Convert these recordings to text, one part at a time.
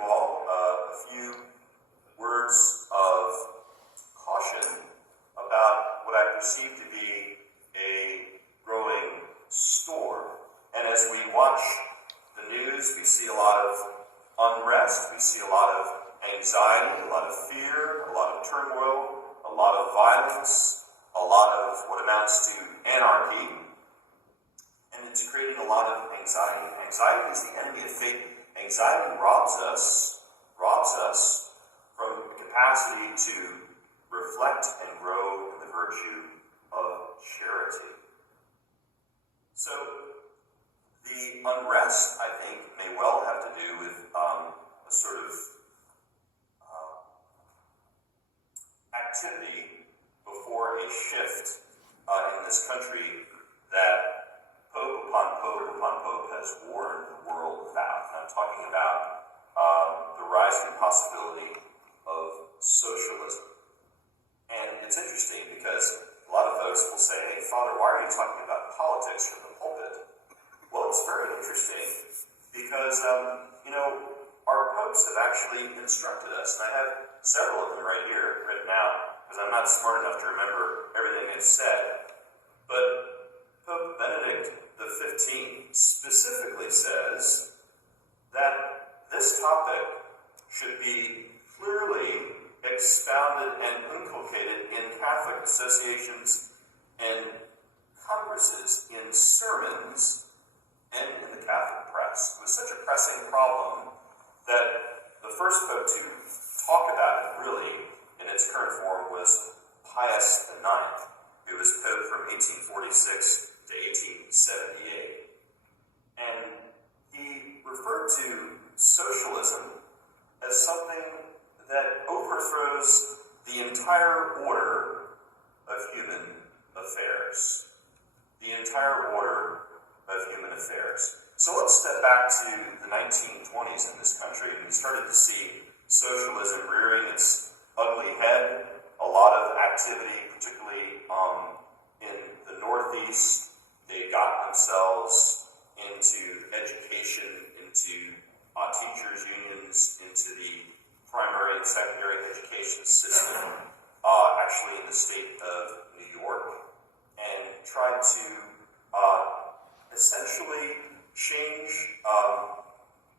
you all a few words of caution about what I perceive to be a growing storm. And as we watch the news, we see a lot of unrest, we see a lot of anxiety, a lot of fear, a lot of turmoil, a lot of violence, a lot of what amounts to anarchy, and it's creating a lot of anxiety. Anxiety is the enemy of faith. Anxiety robs us from the capacity to reflect and grow in the virtue of charity. So, the unrest, I think, may well have to do with a sort of activity before a shift in this country that Pope upon Pope has warned the world about. And I'm talking about the rising possibility of socialism. And it's interesting because a lot of folks will say, hey, Father, why are you talking about politics from the pulpit? Well, it's very interesting because, our popes have actually instructed us, and I have several of them right here written out, because I'm not smart enough to remember everything it's said. But Pope Benedict XV specifically says that this topic should be clearly expounded and inculcated in Catholic associations and congresses, in sermons, and in the Catholic press. It was such a pressing problem that the first pope to talk about it really in its current form was Pius IX, who was pope from 1846 to 1878. And he referred to socialism as something that overthrows the entire order of human affairs. The entire order of human affairs. So let's step back to the 1920s in this country, and we started to see socialism rearing its ugly head. A lot of activity, particularly in the Northeast. They got themselves into education, into teachers' unions, into the primary and secondary education system, actually in the state of New York, and tried to essentially change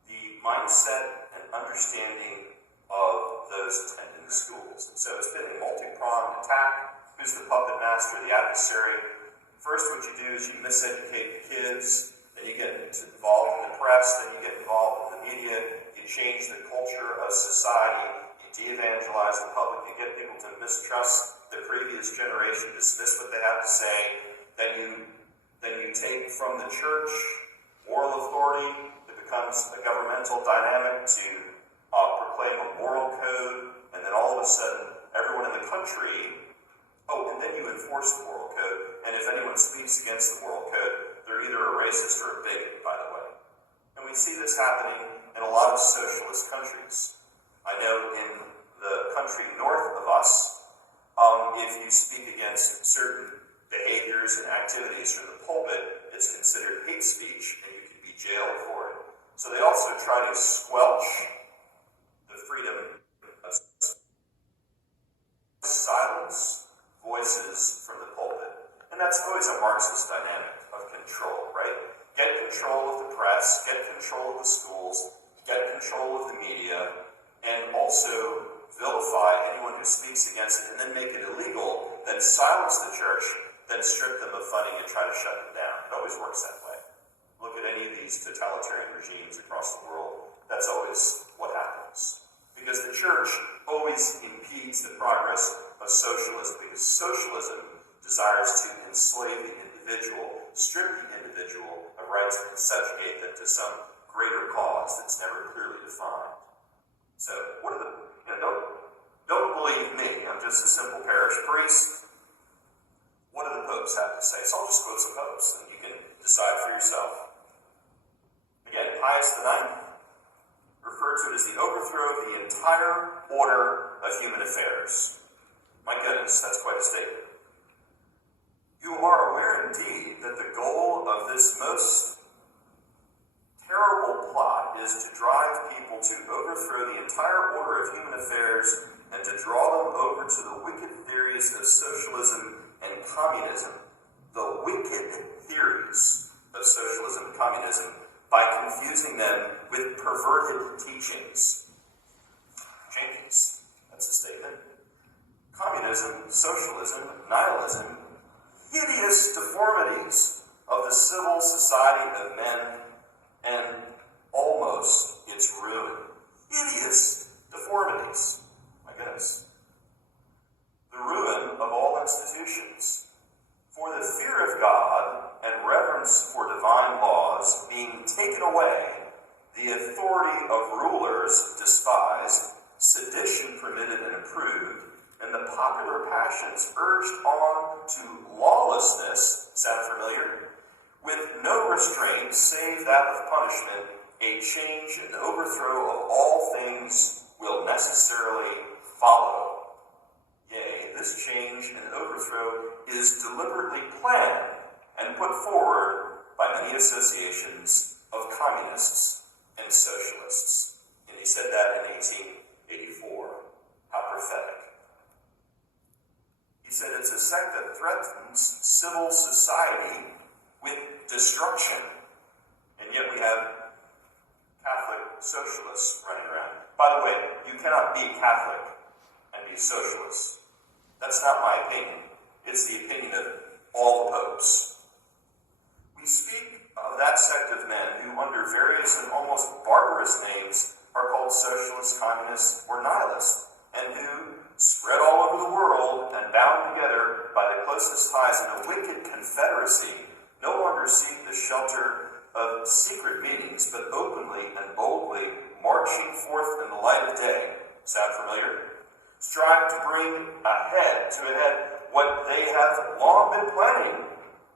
the mindset and understanding of those attending schools. And so it's been a multi-pronged attack. Who's the puppet master, the adversary? First, what you do is you miseducate the kids, then you get involved in the press, then you get involved in the media, you change the culture of society, you de-evangelize the public, you get people to mistrust the previous generation, dismiss what they have to say, then you take from the church moral authority. It becomes a governmental dynamic to proclaim a moral code, and then all of a sudden, everyone in the country, and then you enforce the moral code, and if anyone speaks against the moral code, they're either a racist or a bigot, by the way. And we see this happening in a lot of socialist countries. I know in the country north of us, if you speak against certain behaviors and activities from the pulpit, it's considered hate speech, and you can be jailed for it. So they also try to squelch the freedom of silence voices from the pulpit. And that's always a Marxist dynamic of control, right? Get control of the press, get control of the schools, get control of the media, and also vilify anyone who speaks against it, and then make it illegal, then silence the church, then strip them of funding and try to shut them down. It always works that way. Look at any of these totalitarian regimes across the world. That's always what happens. Because the church always impedes the progress of socialism, because socialism desires to enslave the individual, strip the individual of rights, and subjugate them to some greater cause that's never clearly defined. So, what are the, don't believe me, I'm just a simple parish priest. What do the popes have to say? So I'll just quote some popes, and you can decide for yourself. Again, Pius IX referred to it as the overthrow of the entire order of human affairs. My goodness, that's quite a statement. You are aware indeed that the goal of this most terrible plot is to drive people to overthrow the entire order of human affairs and to draw them over to the wicked theories of socialism and communism. The wicked theories of socialism and communism by confusing them with perverted teachings. Changes. That's a statement. Communism, socialism, nihilism, hideous deformities of the civil society of men, and almost its ruin. Hideous deformities. My goodness. The ruin of all institutions. For the fear of God and reverence for divine laws being taken away, the authority of rulers despised, sedition permitted and approved, and the popular passions urged on to lawlessness, sound familiar? With no restraint save that of punishment, a change and overthrow of all things will necessarily follow. Yea, this change and overthrow is deliberately planned and put forward by many associations of communists and socialists. And he said that in 1884. How prophetic. He said it's a sect that threatens civil society with destruction. And yet we have Catholic socialists running around. By the way, you cannot be Catholic and be socialist. That's not my opinion. It's the opinion of all the popes. We speak of that sect of men who, under various and almost barbarous names, are called socialists, communists, or nihilists, and who, spread all over the world and bound together by the closest ties in a wicked confederacy, no longer seek the shelter of secret meetings, but openly and boldly marching forth in the light of day. Sound familiar? Strive to bring a head what they have long been planning,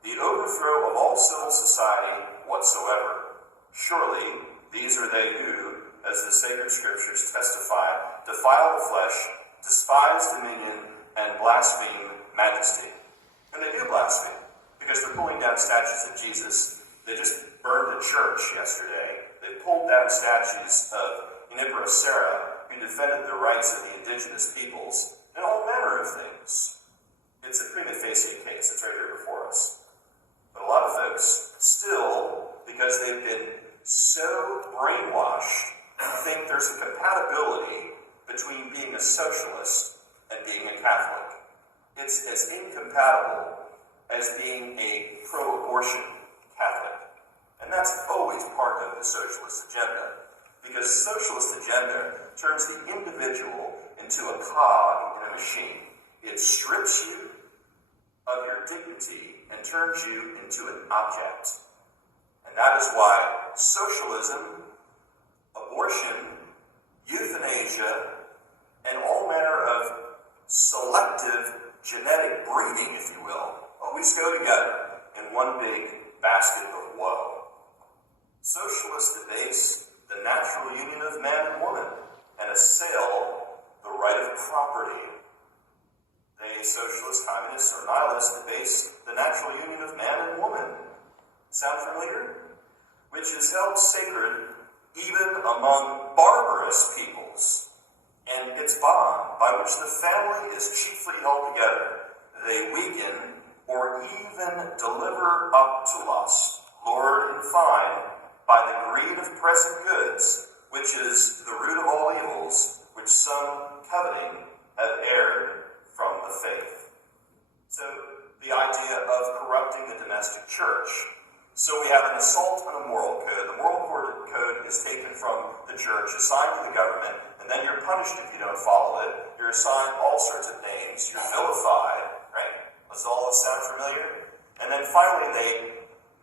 the overthrow of all civil society whatsoever. Surely these are they who, as the sacred scriptures testify, defile the flesh, despise dominion, and blaspheme majesty. And they do blaspheme, because they're pulling down statues of Jesus. They just burned a church yesterday. They pulled down statues of Emperor Sarah, who defended the rights of the indigenous peoples, and all manner of things. It's a prima facie case. It's right here before us. But a lot of folks still, because they've been so brainwashed, think there's a compatibility between being a socialist and being a Catholic. It's as incompatible as being a pro-abortion Catholic. And that's always part of the socialist agenda. Because the socialist agenda turns the individual into a cog in a machine. It strips you of your dignity and turns you into an object. And that is why socialism, abortion, euthanasia, and all manner of selective genetic breeding, if you will, always go together in one big basket of woe. Socialists debase the natural union of man and woman and assail the right of property. They, socialists, communists, or nihilists, debase the natural union of man and woman. Sound familiar? Which is held sacred even among barbarous peoples, and its bond by which the family is chiefly held together, they weaken or even deliver up to lust, lured in fine by the greed of present goods, which is the root of all evils, which some coveting have erred from the faith. So the idea of corrupting the domestic church. So we have an assault on a moral code. The moral code is taken from the church, assigned to the government, and then you're punished if you don't follow it. You're assigned all sorts of names. You're vilified, right? Does all this sound familiar? And then finally they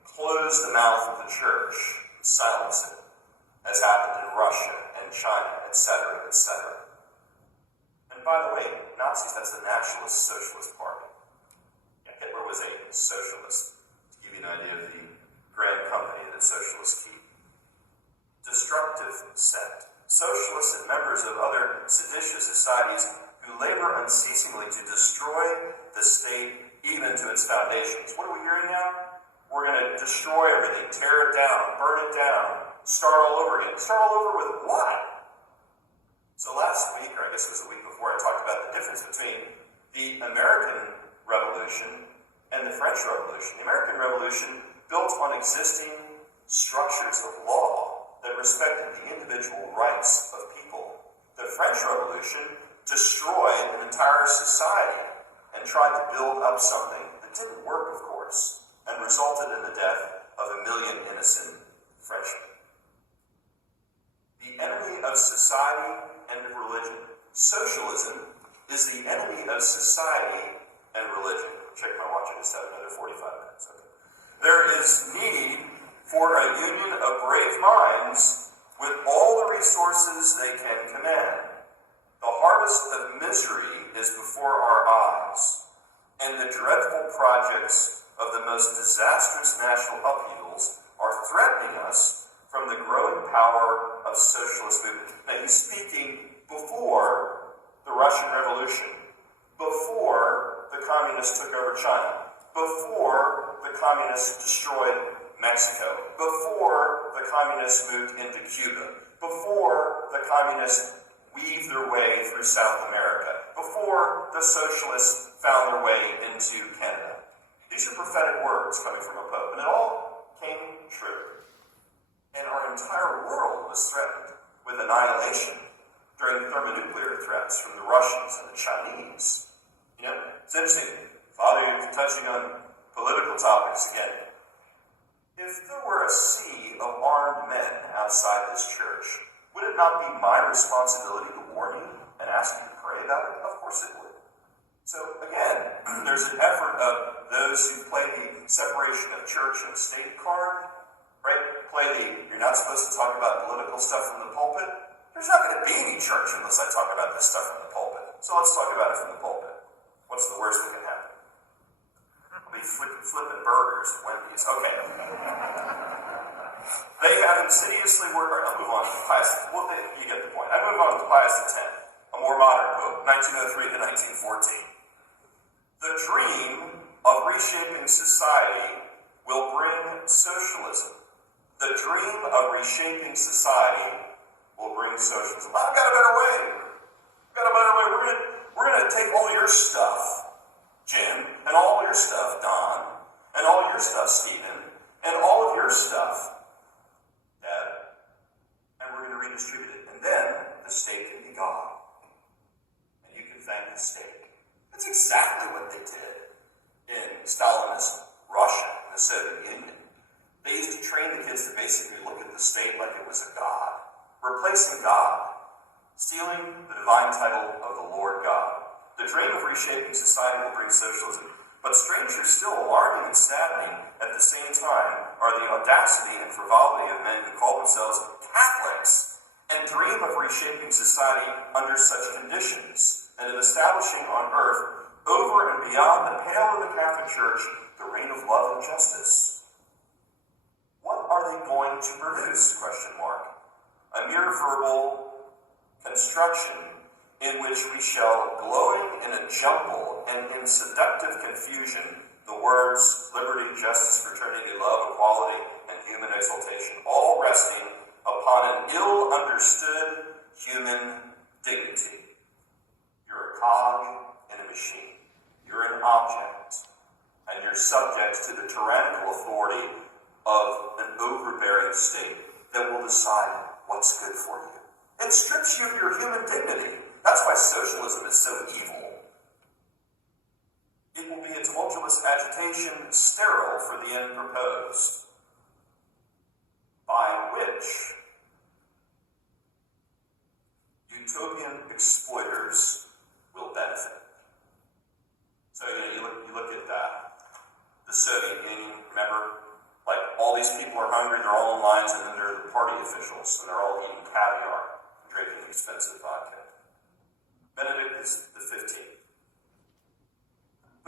close the mouth of the church, silence it, as happened in Russia and China, etc., etc. And by the way, Nazis, that's the Nationalist Socialist Party. Yeah, Hitler was a socialist, to give you an idea of the grand company that socialists keep. Destructive sect. Socialists and members of other seditious societies who labor unceasingly to destroy the state even to its foundations. What are we hearing now? We're going to destroy everything, tear it down, burn it down. start all over again. Start all over with what? So last week, or I guess it was the week before, I talked about the difference between the American Revolution and the French Revolution. The American Revolution built on existing structures of law that respected the individual rights of people. The French Revolution destroyed an entire society and tried to build up something that didn't work, of course, and resulted in the death of 1 million innocent Frenchmen. The enemy of society and of religion. Socialism is the enemy of society and religion. Check my watch, I just have another 45 minutes. Okay. There is need for a union of brave minds with all the resources they can command. The harvest of misery is before our eyes, and the dreadful projects of the most disastrous national upheavals are threatening us from the growing power of socialist movement. Now, he's speaking before the Russian Revolution, before the communists took over China, before the communists destroyed Mexico, before the communists moved into Cuba, before the communists weaved their way through South America, before the socialists found their way into Canada. These are prophetic words coming from a pope, and it all came true. And our entire world was threatened with annihilation during thermonuclear threats from the Russians and the Chinese. You know, it's interesting. Father, you're touching on political topics again. If there were a sea of armed men outside this church, would it not be my responsibility to warn you and ask you to pray about it? Of course it would. So again, there's an effort of those who play the separation of church and state card, right? Play the, you're not supposed to talk about political stuff from the pulpit. There's not going to be any church unless I talk about this stuff from the pulpit. So let's talk about it from the pulpit. What's the worst that can happen? I'll be flipping burgers at Wendy's. Okay. They have insidiously worked. I'll move on to Pius. Well, you get the point. I move on to Pius X, a more modern pope, 1903 to 1914. The dream of reshaping society will bring socialism. The dream of reshaping society will bring socialism. I've got a better way. We're gonna take all your stuff, Jim, and all your stuff, Don, and all your stuff, Stephen, and all of your stuff, Dad, and we're going to redistribute it. And then the state can be God. And you can thank the state. That's exactly what they did in Stalinist Russia and the Soviet Union. They used to train the kids to basically look at the state like it was a god, replacing God, stealing the divine title of the Lord God. The dream of reshaping society will bring socialism. But stranger still, alarming and saddening at the same time, are the audacity and frivolity of men who call themselves Catholics and dream of reshaping society under such conditions, and of establishing on earth, over and beyond the pale of the Catholic Church, the reign of love and justice. What are they going to produce? Question mark. A mere verbal construction in which we shall, glowing in a jumble and in seductive confusion, the words liberty, justice, fraternity, love, equality, and human exaltation, all resting upon an ill-understood human dignity. You're a cog in a machine. You're an object, and you're subject to the tyrannical authority of an overbearing state that will decide what's good for you. It strips you of your human dignity. That's why socialism is so evil. It will be a tumultuous agitation, sterile for the end proposed, by which utopian exploiters will benefit. So you look at the Soviet Union, remember? Like, all these people are hungry, they're all in lines, and then they're the party officials, and they're all eating caviar, drinking expensive vodka. Benedict is the 15th.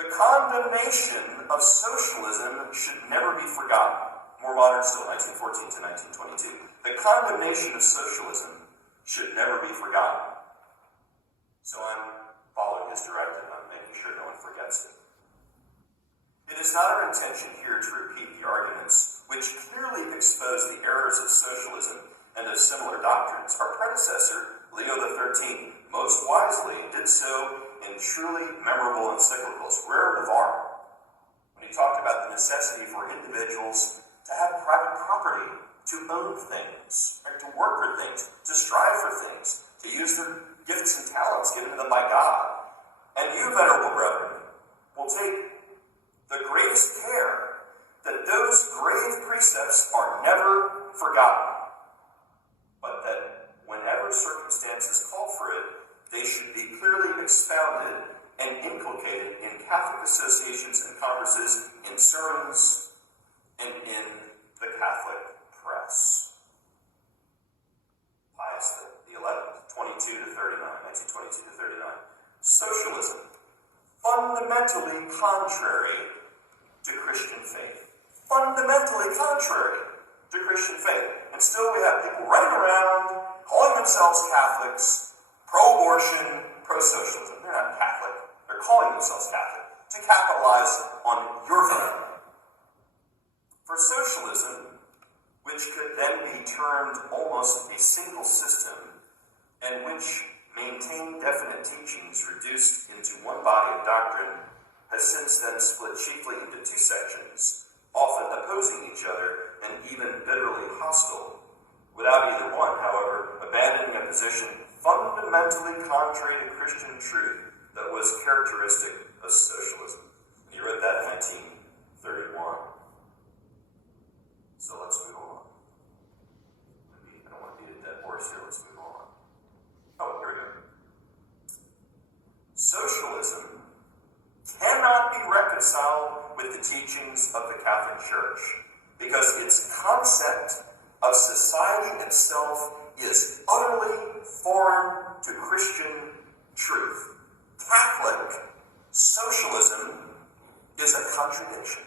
The condemnation of socialism should never be forgotten. More modern still, 1914 to 1922. The condemnation of socialism should never be forgotten. So I'm following his directive. I'm making sure no one forgets it. It is not our intention here to repeat the arguments which clearly expose the errors of socialism and of similar doctrines. Our predecessor, Leo XIII, most wisely did so in truly memorable encyclicals, Rare Navarre, when he talked about the necessity for individuals to have private property, to own things, or to work for things, to strive for things, to use their gifts and talents given to them by God. And you, venerable brethren, will take the greatest care that those grave precepts are never forgotten, but that whenever circumstances call for it, they should be clearly expounded and inculcated in Catholic associations and congresses, in sermons, and in the Catholic press. Pius XI, 1922 to 39. Socialism, fundamentally contrary to Christian faith. Fundamentally contrary to Christian faith. And still we have people running around, calling themselves Catholics, pro-abortion, pro-socialism. They're not Catholic. They're calling themselves Catholic to capitalize on your faith. For socialism, which could then be termed almost a single system, and which maintained definite teachings reduced into one body of doctrine, has since then split chiefly into two sections, often opposing each other and even bitterly hostile, without either one, however, abandoning a position fundamentally contrary to Christian truth that was characteristic of socialism. And he wrote that in 1931. So let's move on. I don't want to beat a dead horse here, let's move on. Oh, here we go. Socialism cannot be reconciled with the teachings of the Catholic Church because its concept of society itself is utterly foreign to Christian truth. Catholic socialism is a contradiction.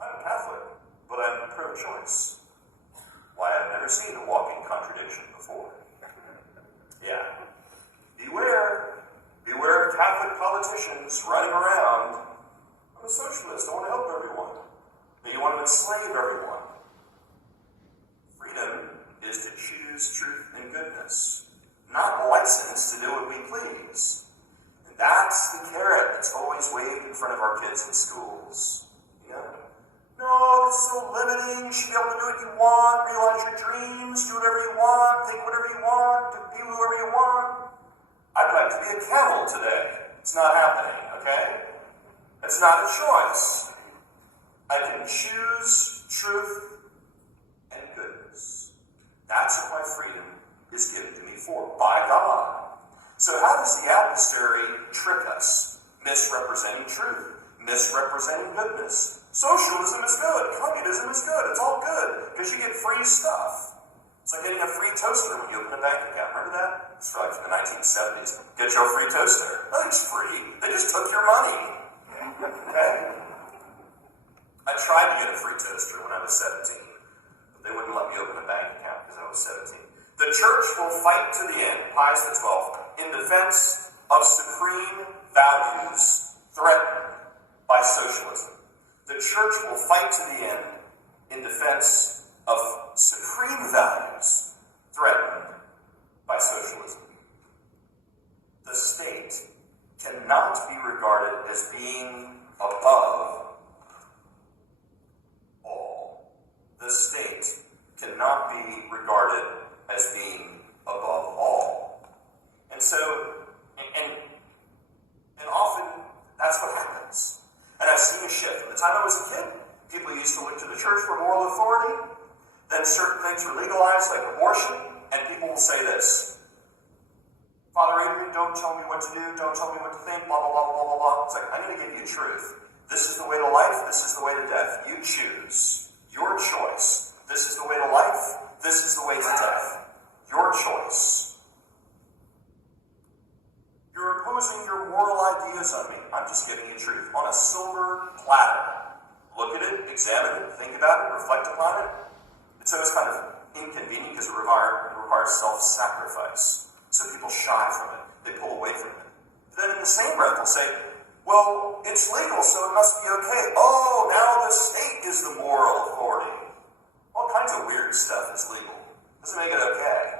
I'm Catholic, but I'm pro-choice. Why, I've never seen a walking contradiction before. Yeah. Beware of Catholic politicians running around. I'm a socialist, I want to help everyone. But you want to enslave everyone. Freedom is to choose truth and goodness, not license to do what we please. And that's the carrot that's always waved in front of our kids in schools. You know? No, this is so limiting. You should be able to do what you want, realize your dreams, do whatever you want, think whatever you want, be whoever you want. I'd like to be a camel today. It's not happening, okay? It's not a choice. I can choose truth and goodness. That's what my freedom is given to me for, by God. So how does the adversary trick us? Misrepresenting truth, misrepresenting goodness. Socialism is good, communism is good, it's all good, because you get free stuff. It's like getting a free toaster when you open a bank account. Remember that? It's like from the 1970s. Get your free toaster. Nothing's free. They just took your money. Okay? I tried to get a free toaster when I was 17, but they wouldn't let me open a bank account because I was 17. The church will fight to the end, Pius XII, in defense of supreme values threatened by socialism. The church will fight to the end in defense of supreme values threatened by socialism. The state cannot be regarded as being above all. The state cannot be regarded as being above all. And so, and often that's what happens. And I've seen a shift. From the time I was a kid, people used to look to the church for moral authority. Then certain things were legalized, like abortion, and people will say this: Father Adrian, don't tell me what to do, don't tell me what to think, blah, blah, blah, blah, blah, blah. It's like, I'm going to give you truth. This is the way to life, this is the way to death. You choose. Your choice. This is the way to life, this is the way to death. Your choice. You're imposing your moral ideas on me. I'm just giving you truth on a silver platter. Look at it, examine it, think about it, reflect upon it. It's always kind of inconvenient because it requires self-sacrifice. So people shy from it. They pull away from it. But then in the same breath, they'll say, Well, it's legal, so it must be okay. Oh, now the state is the moral authority. All kinds of weird stuff is legal. Doesn't make it okay.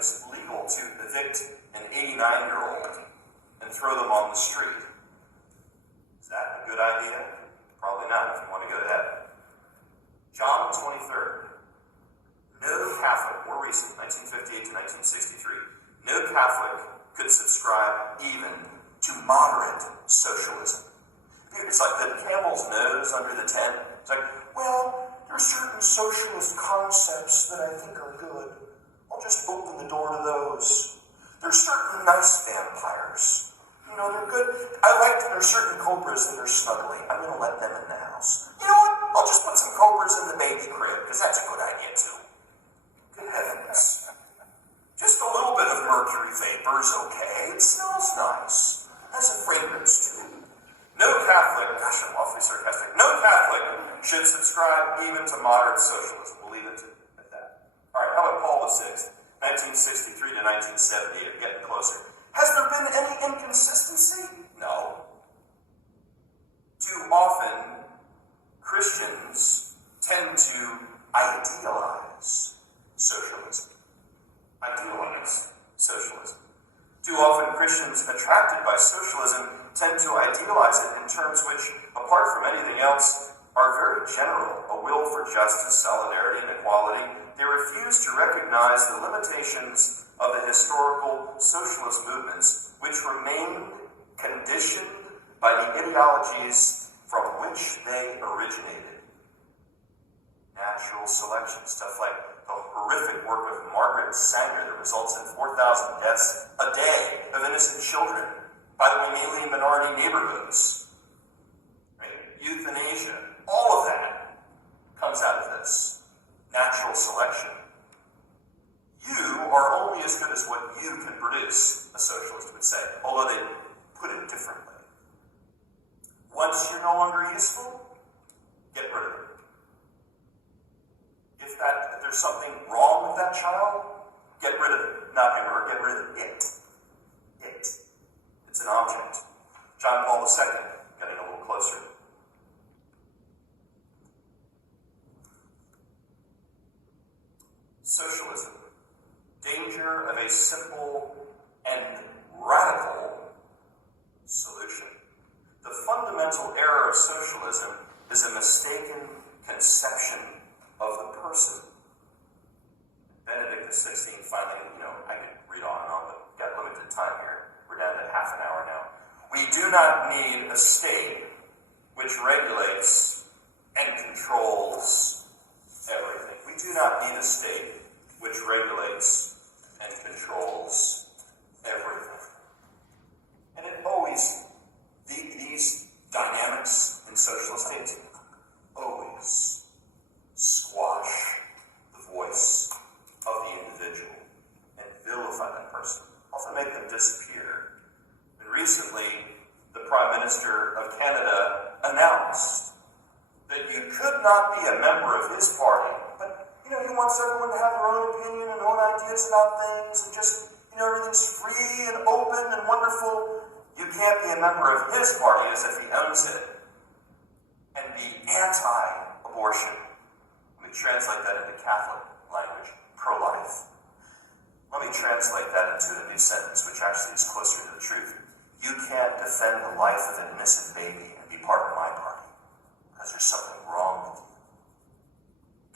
It's legal to evict an 89-year-old and throw them on the street. Is that a good idea? Probably not if you want to go to heaven. John 23rd. No Catholic, more recent, 1958 to 1963, no Catholic could subscribe even to moderate socialism. It's like the camel's nose under the tent. It's like, well, there are certain socialist concepts that I think are good. I'll just open the door to those. There's certain nice vampires. They're good. There's certain cobras that are snuggly. I'm going to let them in the house. You know what? I'll just put some cobras in the baby crib, because that's a good idea, too. Good heavens. Just a little bit of mercury vapor is okay. It smells nice. Has a fragrance, too. No Catholic, gosh, I'm awfully sarcastic. No Catholic should subscribe even to moderate socialism. We'll leave it at that. All right, how about Paul VI, 1963 to 1970? I'm getting closer. Has there been any inconsistency? No. Too often, Christians tend to idealize socialism. Idealize socialism. Too often, Christians attracted by socialism tend to idealize it in terms which, apart from anything else, are very general: a will for justice, solidarity, and equality. They refuse to recognize the limitations of the historical socialist movements, which remain conditioned by the ideologies from which they originated. Natural selection, stuff like the horrific work of Margaret Sanger that results in 4,000 deaths a day of innocent children, by the way, mainly in minority neighborhoods. Right? Euthanasia, all of that comes out of this. Natural selection. You are only as good as what you can produce, a socialist would say, although they put it differently. Once you're no longer useful, get rid of it. If there's something wrong with that child, get rid of it. Not him or her, get rid of it. It's an object. John Paul II, getting a little closer. Socialism. Danger of a simple and radical solution. The fundamental error of socialism is a mistaken conception of the person. Benedict XVI finally, I could read on and on, but we've got limited time here. We're down to half an hour now. We do not need a state which regulates and controls everything. We do not need a state which regulates and controls everything. And it always, these dynamics in socialist states always squash the voice of the individual and vilify that person, often make them disappear. And recently, the Prime Minister of Canada announced that you could not be a member of his party, but he wants everyone to have their own opinion and own ideas about things, and just, everything's free and open and wonderful. You can't be a member of his party as if he owns it and be anti-abortion. Let me translate that into Catholic language, pro-life. Let me translate that into a new sentence, which actually is closer to the truth. You can't defend the life of an innocent baby and be part of my party, because there's something wrong with you.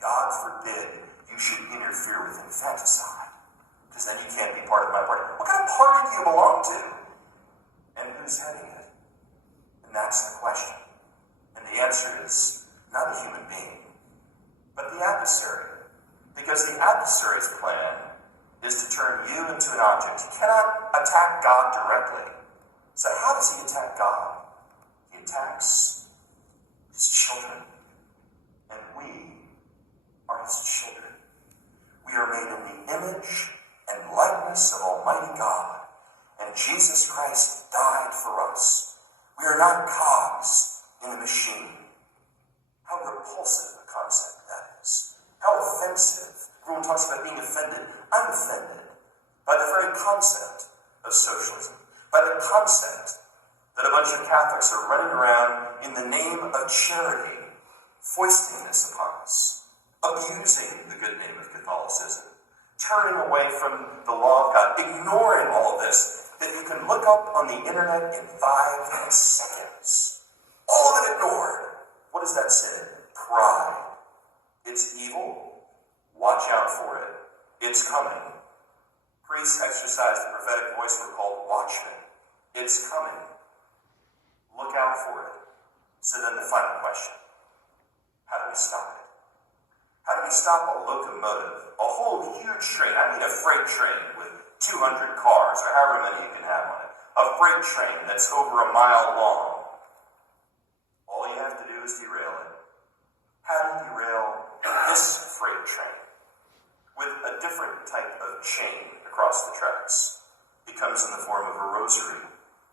God forbid you should interfere with infanticide, because then you can't be part of my party. What kind of party do you belong to? And who's heading it? And that's the question. And the answer is not a human being, but the adversary. Because the adversary's plan is to turn you into an object. He cannot attack God directly. So how does he attack God? He attacks his children. And we are his children. We are made in the image and likeness of Almighty God. And Jesus Christ died for us. We are not cogs in the machine. How repulsive a concept that is. How offensive. Everyone talks about being offended. I'm offended by the very concept of socialism, by the concept that a bunch of Catholics are running around in the name of charity, foisting this upon us, abusing the good name of Catholicism, turning away from the law of God, ignoring all of this, that you can look up on the internet in 5 seconds. All of it ignored. What is that sin? Pride. It's evil. Watch out for it. It's coming. Priests exercise the prophetic voice were called watchmen. It's coming. Look out for it. So then the final question. How do we stop it? How do we stop a locomotive, a whole huge train? I mean a freight train with 200 cars, or however many you can have on it. A freight train that's over a mile long. All you have to do is derail it. How do you derail this freight train? With a different type of chain across the tracks. It comes in the form of a rosary.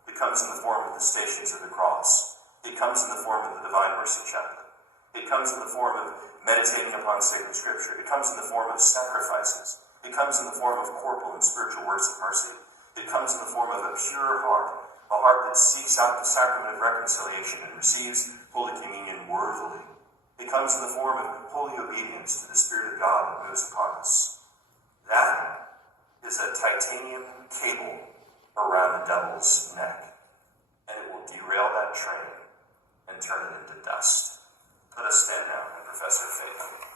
It comes in the form of the Stations of the Cross. It comes in the form of the Divine Mercy Chaplet. It comes in the form of meditating upon sacred scripture. It comes in the form of sacrifices. It comes in the form of corporal and spiritual works of mercy. It comes in the form of a pure heart, a heart that seeks out the sacrament of reconciliation and receives Holy Communion worthily. It comes in the form of holy obedience to the Spirit of God that moves upon us. That is a titanium cable around the devil's neck, and it will derail that train and turn it into dust. Let us stand now and profess our faith.